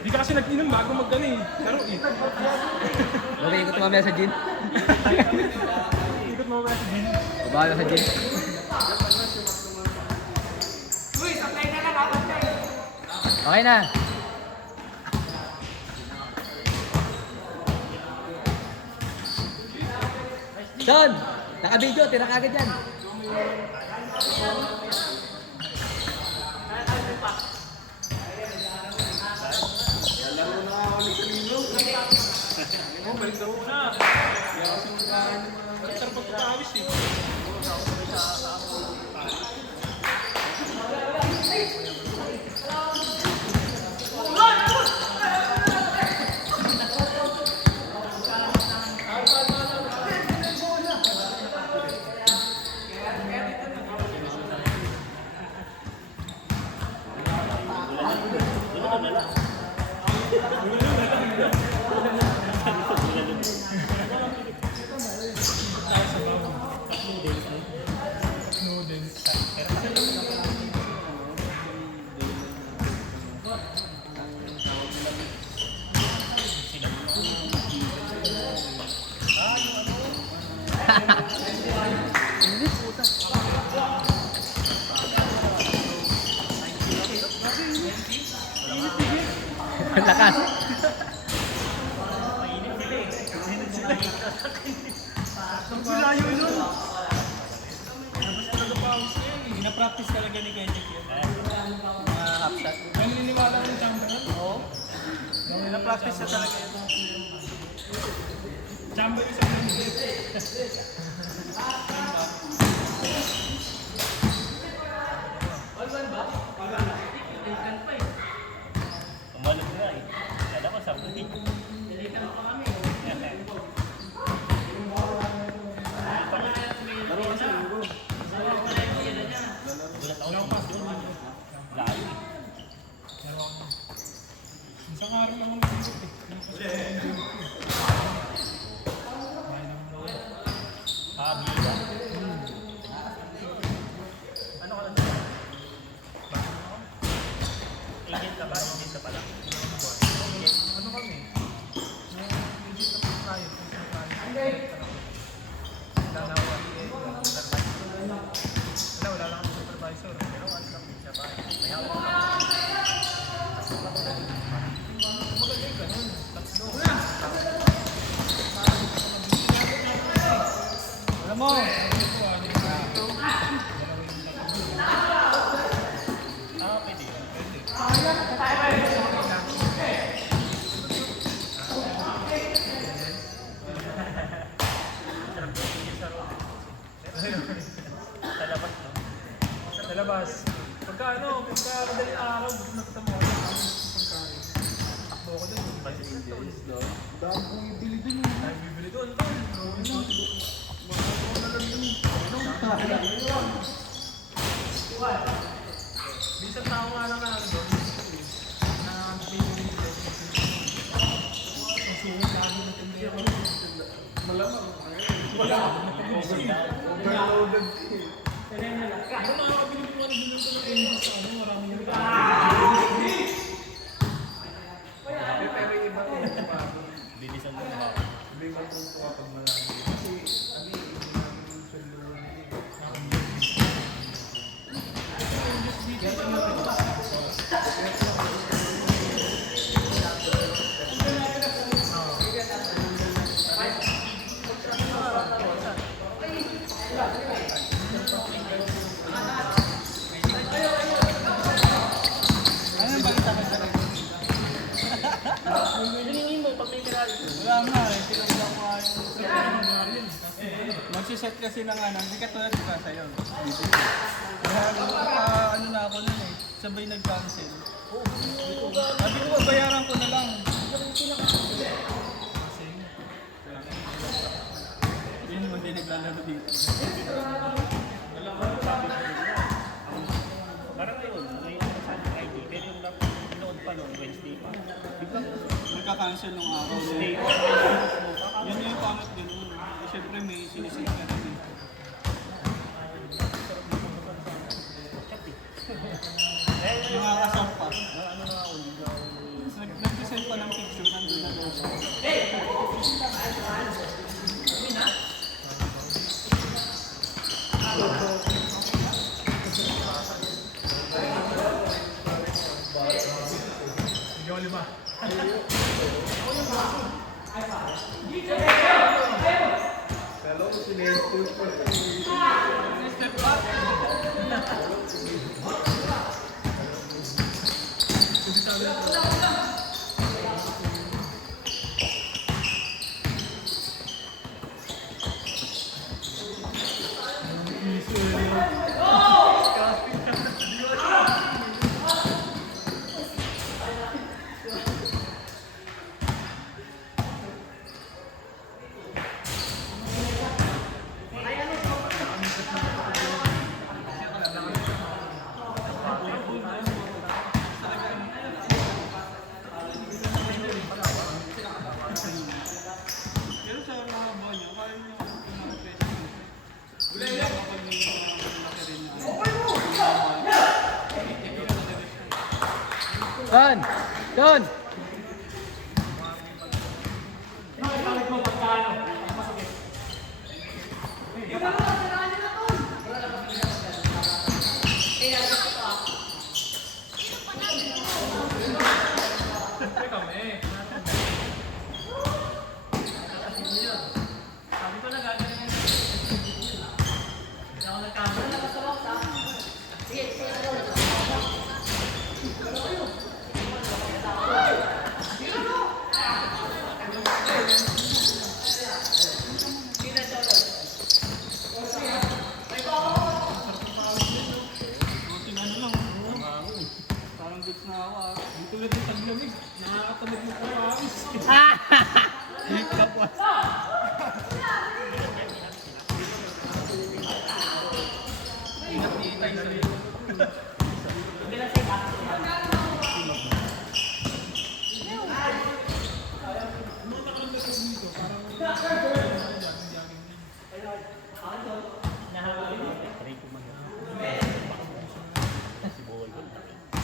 Hindi ka kasi nag-inom bago mag-ano eh. Laro eh. Okay, ikot mo mamaya sa gin. Ikot mo mamaya sa gin. Babahala sa gin. Okay na. Son! Naka-video, tira ka agad yan. Balik daw na. Balik pagkakawis eh. Lakas. Layo nun. Pina-practice talaga ni Kendrick yun. Mga half shot. Naniniwala ko yung champion? Oo. Pina-practice na talaga yun. Champion isa na nila. Umalit nga eh. Kala ko sa buti. Isang araw lang ang nandito eh. Bida. Ano ka lang dito? Agent ka ba? Agent ka pala? Ano kami? Legit na tayo. Wala lang ang supervisor. Pero ano lang siya ba? May hawak. Magaling ganun. Tatlo. Alam mo! Pwede. Sa labas, no? Sa labas. Pagka madaling araw, gusto na kita mo. Pagkain. Takbo ko dun. Dami kong ibili dun. Dami bibili dun. Minsan tao nga lang na doon. Na bibili dun. Ang sungit lagi ng tindera. Malamang. Wala. Overloaded. Ano nakakabili ko ano dun sa ng sa ano, marami yung pero yung iba ko yung bago. Bilisan mo na. Hindi matutuwa pag marami. Kasi, ano yung namin saluhan Wala nga eh, tinaglang ko yung magsiset kasi ng ano, hindi katulad ka sa'yo. Kaya ano na ako nun eh, sabay nag-cancel. Sabi ko babayaran ko na lang. Yun mo din naglalaro dito. cancel nung araw. Yun yung pangit ganun. Siyempre may sinisit ka rin eh. Nakakasap pa. Nag-present pa ng picture, nandun na daw siya. Medyo lima. Pero sinestos ko. Step back. Pero sa mga buwan niya, kaya niyo Don! Don! buting ano lang, parang gets na ako ah. Ang tulad ng taglamig. Nakakatamig mo ko awis. Ingat ni Itay sa'yo.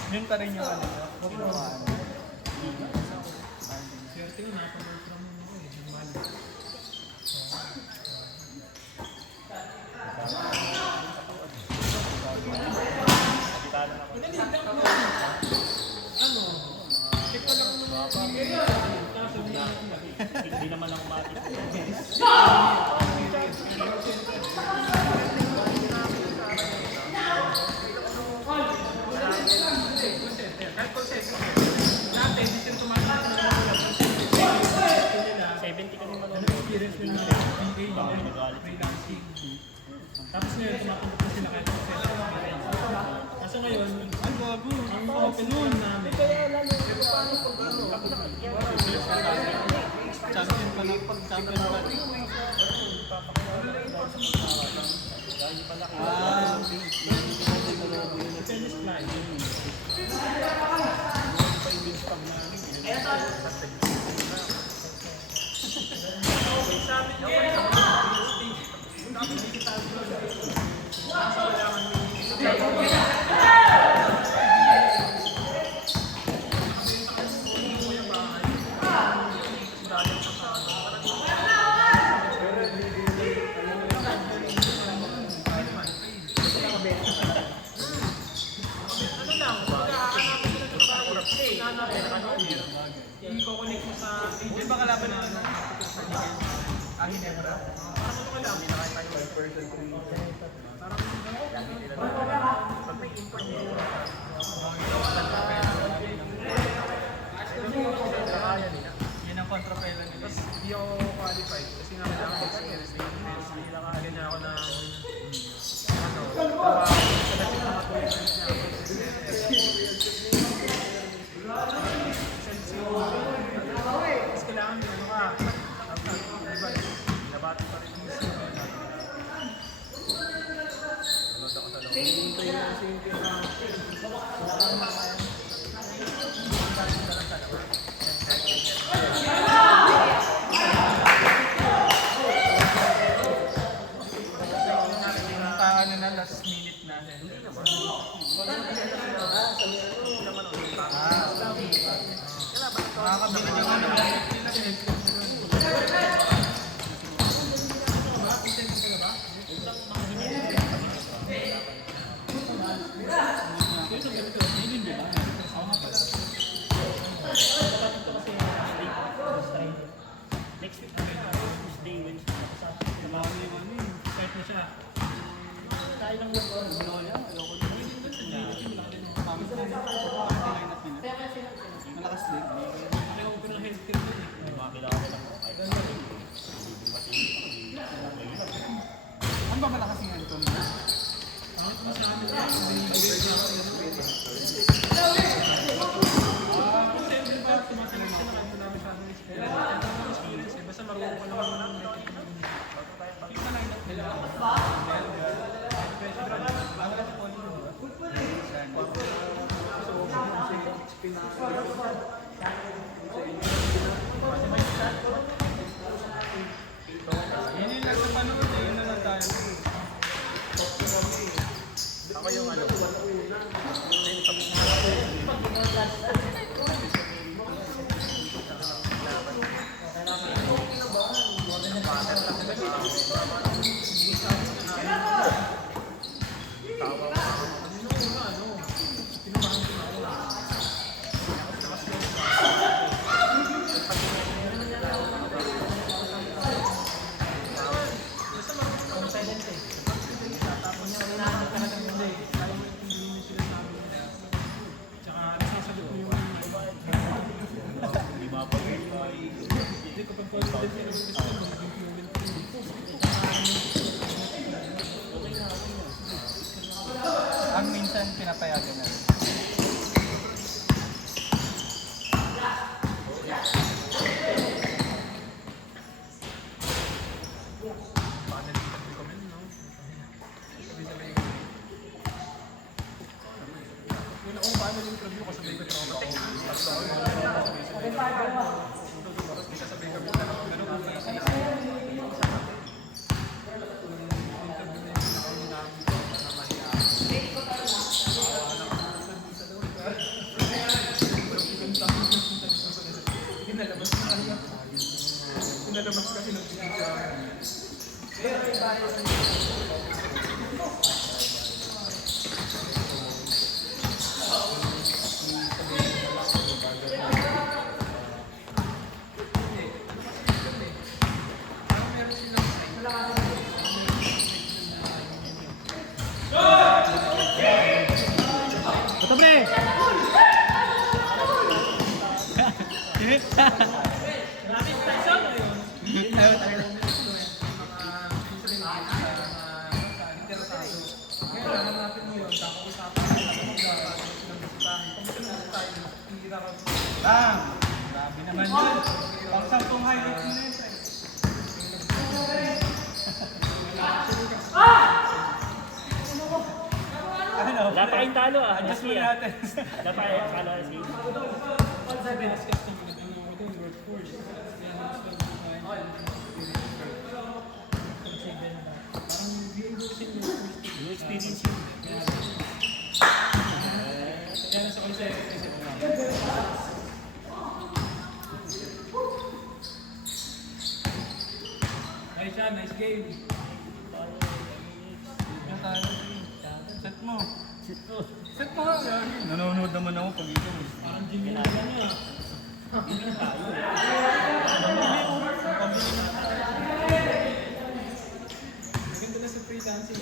Yun pa rin yung ano, ginawa ano. Swerte ko, napag-ultra mo mo eh. Yung mahal. Ano? Check ko lang naman. Kaso Hindi naman ako matik. kahit consent. Dati, di sila tumakas. 70 kami Ano manonood. experience nyo na BA, freelancing. Tapos ngayon, tumatanggap na sila kahit consent. Kaso ngayon, Ay, bago. ang open nun namin. Champion pa ng pag-champion pa. Ah, Tennis fly. Sabi nyo, i-connect mo sa di ba kalaban na ano? Ah, Ginebra? Parang ano ka lang, nakakita yung person ko. Pag may import niya. Yan ang kontrapela nila. Tapos hindi ako qualified kasi nga kailangan experience. Hindi lang ganyan ako ng ano, tawa sa dating mga tuitions niya. Tapos kailangan din ano ka, diba, nabati pa rin yung issue. Nalod ako sa loob. Hintay na kasi yung pinaka last minute na. Makakabili ng ano sila Next week, Tuesday, Wednesday, Kahit na siya. tayo lang yung malakas din. Ayaw ko ng healthcare yun eh. mga kailangan ko lang. Ano ba malakas yung ganito? Bakit mo sa amin na? Binibigay niya ako ng kasi di ba sumasalit siya na kahit wala masyadong experience. Basta marunong ka naman ng yung na line up nila. Yun yung lang sa panood, yun na lang tayo. Ako yung ano. Ang minsan pinapayagan na. Yung akong paano yung interview ko sabay ko trauma technique. Sabay kami na ganun ang Pinalabas kasi ng video. Ito pre! Bang! Grabe naman yun. Pang 10 highlights mo na yun. Ano? Wala pa kayong talo ah. Adjust mo Kasi ah. natin. Wala pa kayong talo kasi. Yung experience yun. Nice shot, nice game. Yan tayo. Set mo. Set mo nga. Nanonood naman ako pag ito. Parang Jimmy na yan ah. Maganda na sa free dancing.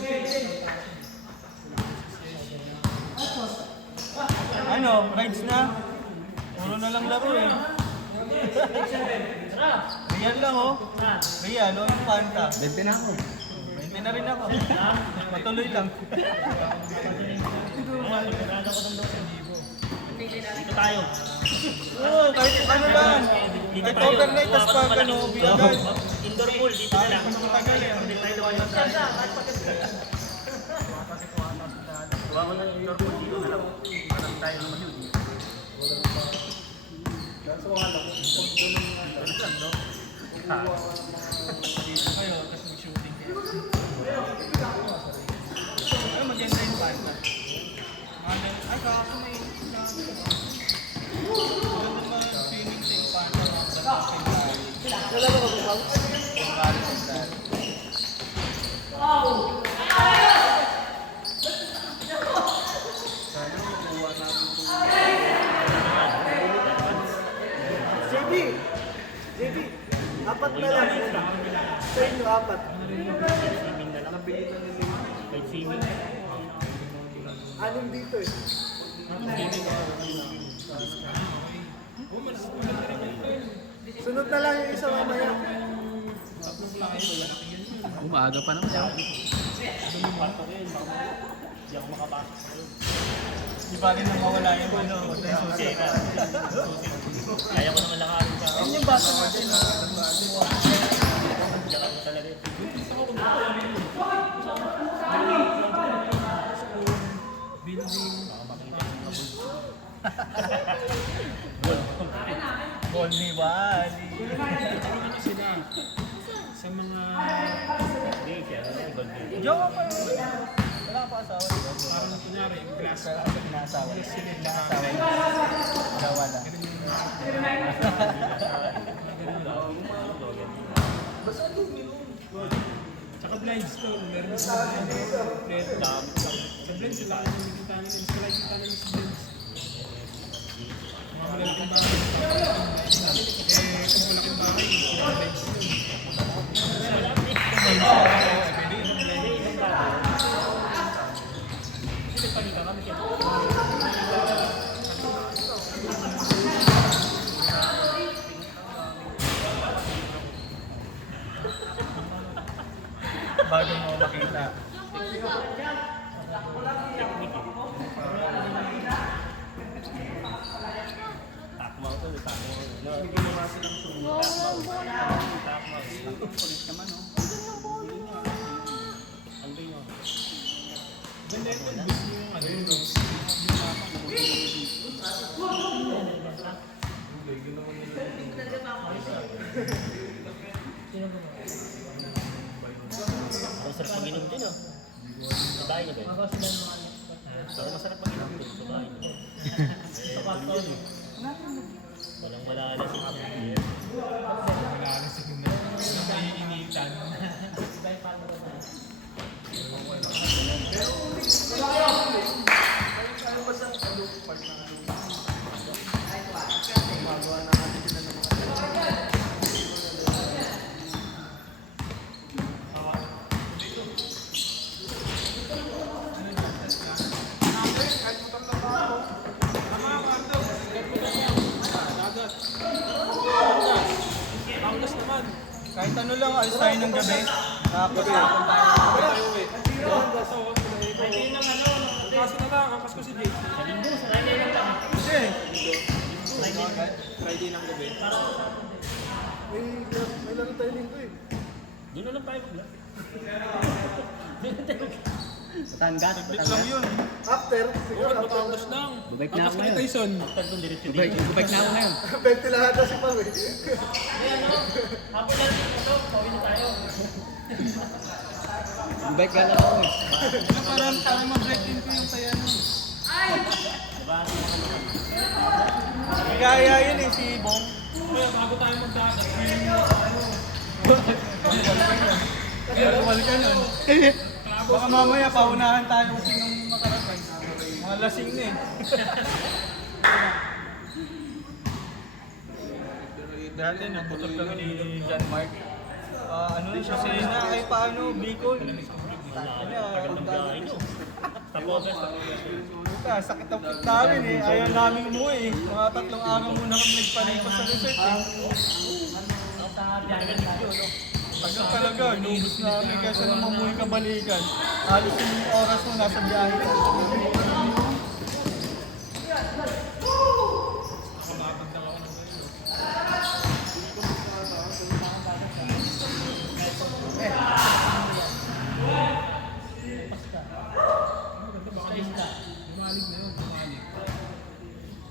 Ano? Rides na? Puro na lang laro eh. Real lang oh. Real, oh yung Fanta. 20 na ako. 20 na rin ako. Matuloy lang. Dito tayo. Oo, kahit ano lang. Kahit overnight, tas pag ano, biyagan. Indoor pool, dito na lang. Matagal eh. Hindi tayo lumayan sa Tuwa ko ng indoor pool, dito na lang. Marami tayo naman yun. Dito kayo, tapos mag-shooting kayo. Kaso may Maganda naman swimming team pa na dapat Nalala ko ba? Sana makuha namin ito. JB! JB! Apat na lang muna. Sa inyo, apat. Swimming na lang. Napili na nila. Kahit swimming. Anong dito eh? Sunod na lang yung isa mamaya. Umaga pa naman. Hindi ako makapasok sa loob. Di ba rin na mawala yung ano, Susi na. Kaya ko naman lakarin ka. Yan yung bata natin na Diyan ako talaga. Ball ni Wally. Sa mga Hindi, kaya gold din. Jowa pa yun. Wala pa asawa. parang kunyari, glass Pero kasi pinaasawa. Pinaasawa. Jowa lang. basta luminong. Tsaka blindstone, meron sa red. Sa blend sila, ano yung kita nila, sila yung kita nila sa blends. Mga malalaking bahay. Kung malaking bahay, sila blends yun. Bago mo makita. Takmaw to, takmaw. Kulit naman, oh. Ano ba yun? Ganda yun, gusto nyo yung ano yun. Ang sarap mag-inom din, oh. Sa bahay na ba yun? Pero masarap mag-inom din sa bahay na. Walang malala si Apo. Wala ka sa ganda. May initan. Kahit ano lang, alis tayo ng gabi. Nakapag-tapon tayo. Kaso na lang, angkas ko si Jake. Kasi, Friday ng gabi. May laro tayo linggo eh. Doon na lang tayo mag-vlog. Batangas, bit lang yun. After, siguro Oo, after. Batangas lang. Bubay na ako Angkas ka ni ngayon. Tyson. Tatlong diretso Bubay dito. na ako ngayon. 20 lahat na si Pao eh. Hapon na rin ito, pauwi na tayo. Bubay ka na ako eh. Parang mag-break in ko yung kaya nun. Diba? Kaya yun eh, si Bong. Kaya bago tayo magdagat. Virtual ka nun. Baka mamaya paunahan tayo kung sinong makarating. Mga lasing na eh. Dati nagputol kami ni John Mark. Ano rin siya na ay paano, Bicol. Tagal ng biyahe nyo. Tapos, Sakit ang put namin eh. Ayaw namin umuwi eh. Mga 3 araw muna kami nagpalipas sa resort eh. Tagal talaga, inubos namin kaysa nang mamuhi ka balikan. Halos yung oras mo nasa biyahe ka.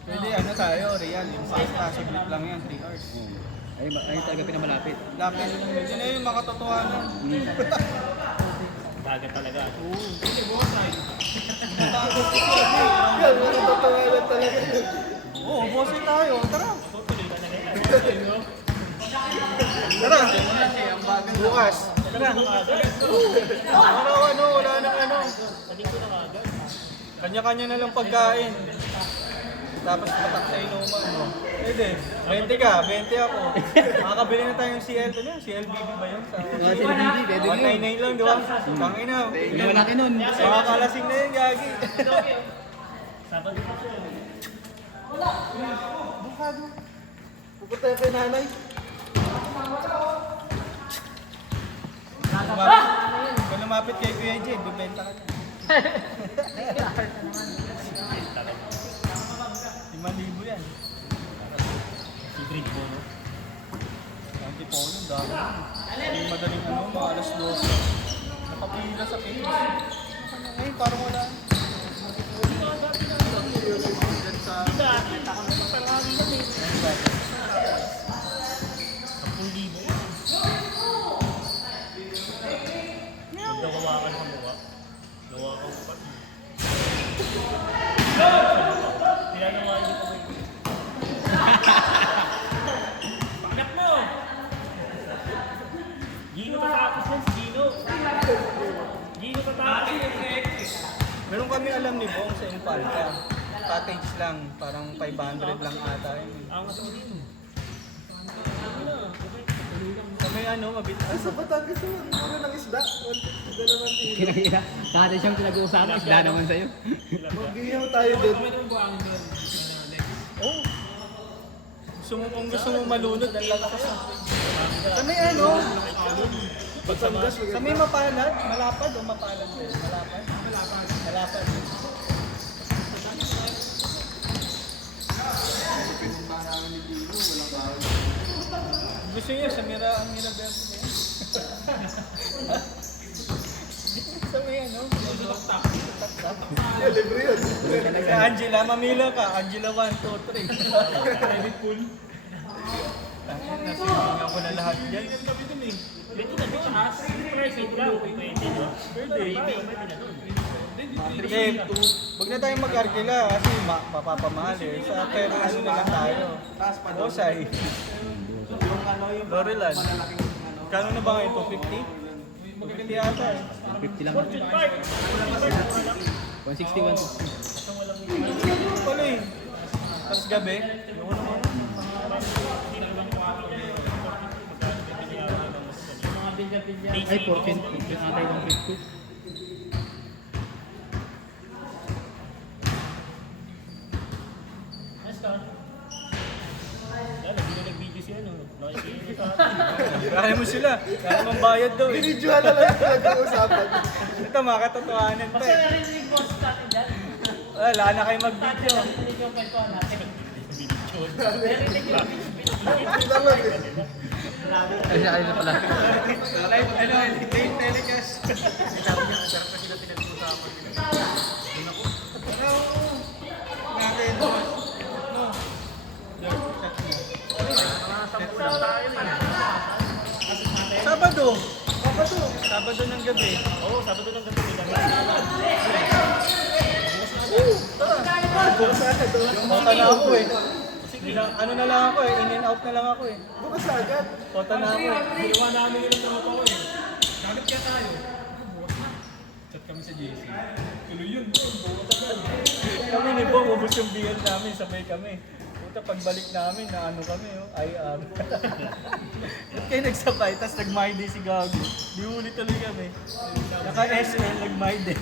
Pwede ano tayo, Rian, yung pasta, saglit lang yan, 3 hours. Ay talaga pinamalapit. Lapit, yun na yung makatotohanan. dagat talaga. Matapos kasi ano eh. bossing tayo. Tara. Tuloy ka na ganyan. Tara. Bukas. Tara. Wala nang ano. Sa linggo na kagad. Kanya-kanya na lang pagkain. Tapos patak sa inuman, no? Pwede. 20 ka, 20 ako. Makakabili na tayong CL to niya. CLBB ba yun? Sa Mga CLBB, pwede rin yun. 199 lang, di ba? Tangin na. Yung malaki nun. Makakalasing na yun, Gagi. Sabado pa siya. Pupunta yung kay nanay. Kung lumapit kay Kuya J, bibenta ka na. 5,000 yan. Si Grid mo, no? Ang po nun, dami. Yung madaling ano, mga alas 12. Nakapila sa case. Ngayon, parang wala. Dati, ako na magparami na din. 10,000 yan. Magdawawa ka sa mukha. Gawa ka sa pati. Pinanawa yun ito. Panak mo! Gino tatapos yan si Gino. Gino tatapos. Meron kami alam ni Bong sa Infanta. Cottage lang, parang 500 lang ata yun. Ang asang dito. Sa may ano, Ay, sa Batangas yun. Ano ng isda? 150 na naman kilo. Kinakita. Dati siyang pinag-uusapan, isda naman sa'yo. Mag-ihaw tayo doon. Oh. Kung gusto mo malunod, ang lakas. Sa may ano, Batangas. sa may mapalad, malapad o mapalad? Malapad? Malapad. Gusto niya sa ang Mirabel ko yan. Sa may ano, Yeah, libre yun. si Angela, mamila ka. Angela 1, 2, 3. Credit pool. Nasilingan ko na lahat yan. Pwede na doon. Price it lang. Pwede, no? Pwede na doon. Eh, huwag na tayong mag-arkila kasi mapapamahal eh. Sa pero ano na lang tayo. Osay. Lorelan. Kano na ba ngayon? 250? Magaganda yata eh. 50 lang. Fortune Park. 160, 160. Pala eh. Tapos gabi. Ay, 14. 14 ata yung 50. Nice car. Yan, hindi na nag-video siya, no? Nakikinig sa atin. Kaya mo sila. Kaya naman bayad daw eh. Binidyohan na lang yung pinag-uusapan. Ito, makatotohanan pa eh. Wala na kayo mag-video. Hindi naman eh. Ay, siya kayo na pala. Live, ano, late telecast. Sabi niya, sarap na sila pinag-usapan nila. Natin, no. Sabado. Sabado ng gabi. Oo, Sabado lang gabi. Kota na ako eh. Ano na lang ako eh, in and out na lang ako eh. Bukas na agad. Kota na ako eh. Ginawa namin yun ang tropa ko eh. Dagat kaya tayo. Chat kami sa JC. Tuloy yun. Kami ni Bong, ubos yung BL namin, sabay kami. Puta, pagbalik namin, na ano kami, oh, IR. Ba't kayo nagsabay, tapos nag-my day si Gago. Di huli tuloy kami. Naka-SL, nag-my day.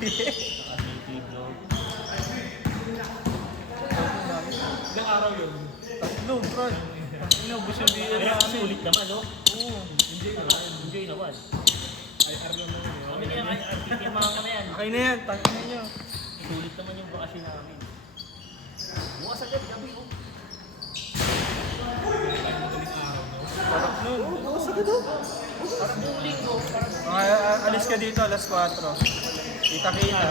Ilang araw yun. Tatlo, Brad. Inubos yung BL Pero namin. sulit naman, no? Oo. Enjoy naman. IR lang naman yun. Kami kaya RTTMahan ka na yan. Okay na yan, tangin na nyo. Sulit naman yung bakasyon namin. Bukas agad, gabi, oh. Sarap nun. Bukas agad oh. Parang buong linggo. Alis ka dito, alas 4. Kita-kita.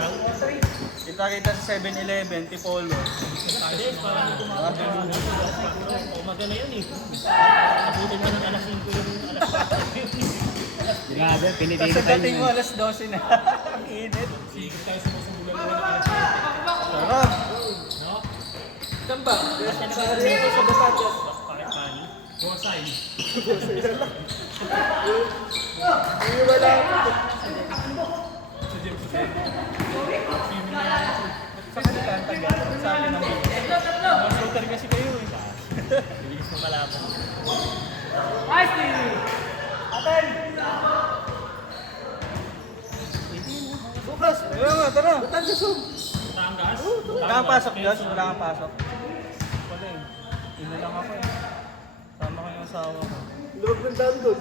Kita-kita sa 7-Eleven, Tipolo. Yes, parang hindi kumakain. Umaga na yun, eh. Abutin mo ng alas 5 yung alas 4. Grabe, Tapos pinitita sa tayo dating mo, nun. alas 12 na. Ang init. Sikip tayo sa mga sumulan naman ng alas 7. Sarap. No? Saan ba? Kasi Sari ako sa Batangas. Bakit kani? Bosay. Sa'yo lang. Hindi wala ako. Sa James Bay. Sa kanila ang taga. Sa akin ang mga shooter kasi kayo eh. Bilis mo malaman. Bukas. Ayun nga, tara. Batangas oh. Tangas? Wala kang pasok, Diyos. Wala kang pasok. Wala eh. Ina lang ako eh. Sama ko yung asawa ko. Loob ng daan doon.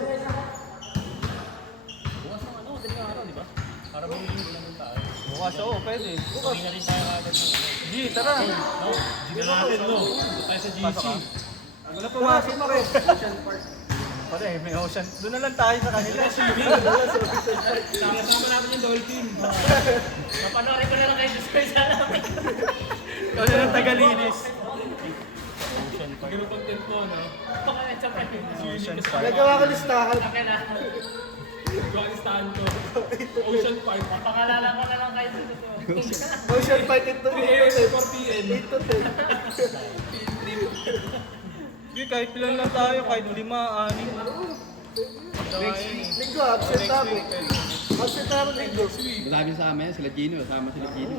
Bukas ng ano, daling araw, di ba? Para bumili naman tayo. Bukas, oo, pwede. Hindi na rin tayo agad ng ano. G, tara. No, hindi na natin, no. Doon tayo sa GC. Pasok ka. Wala pumasok na rin. Pare, may ocean. Doon na lang tayo sa kanila. Kasama natin yung Dolphin. Mapanoorin ko na lang kayo sa isa namin. Ikaw na lang tagalinis. Ocean Park. Ganun content mo, no? Baka sa pwede. Ocean Park. Nagawa ko listahan. Akin na. Guanistahan ko. Ocean Park. Pakalala ko na lang kayo sa totoo. Ocean Park ito. 3 a.m. to 4 p.m. 8 to 10. Hindi, kahit ilan lang tayo, kahit 5, 6. Linggo, absent ako. Absent ako linggo. Masabi sa amin, sila Gino. Sama sila Gino.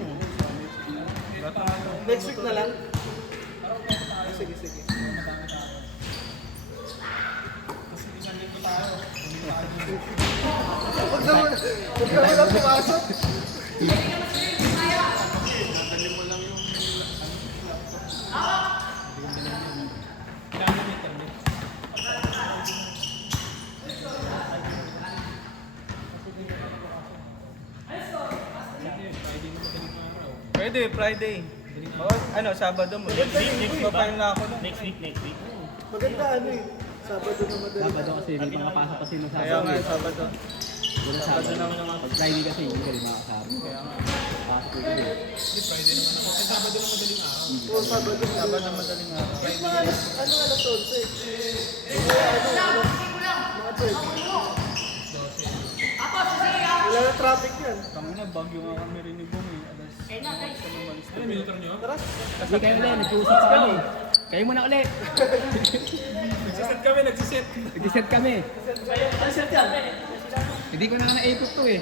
Next week na lang. Sige, sige. Huwag na mo lang pumasok. Pwede, Friday. O, ano, Sabado mo. Next week ba? Papayal na ako nun. Next week. Maganda ano eh. Sabado na madali. Sabado kasi may mga pasok kasi nung Kaya nga, Sabado. Sabado. Wala Sabado na mga pag Friday kasi hindi ka rin makakasama. Kaya nga. Pasok ko yun. Friday naman ako. Kasi Sabado na madaling araw. Oo, Sabado na. Sabado na madaling araw. Yung mga alas 11. Mga 12. Wala na traffic yan. Kami na, bagyo nga kami rin ni Bong eh. Alas kami malis. Ano, minutor nyo? Tara. Hindi kayo ulit, nag-uusap pa kami. Kayo muna ulit. Nagsiset kami, nagsiset. Nag-set kami. Hindi ko na naikot to eh.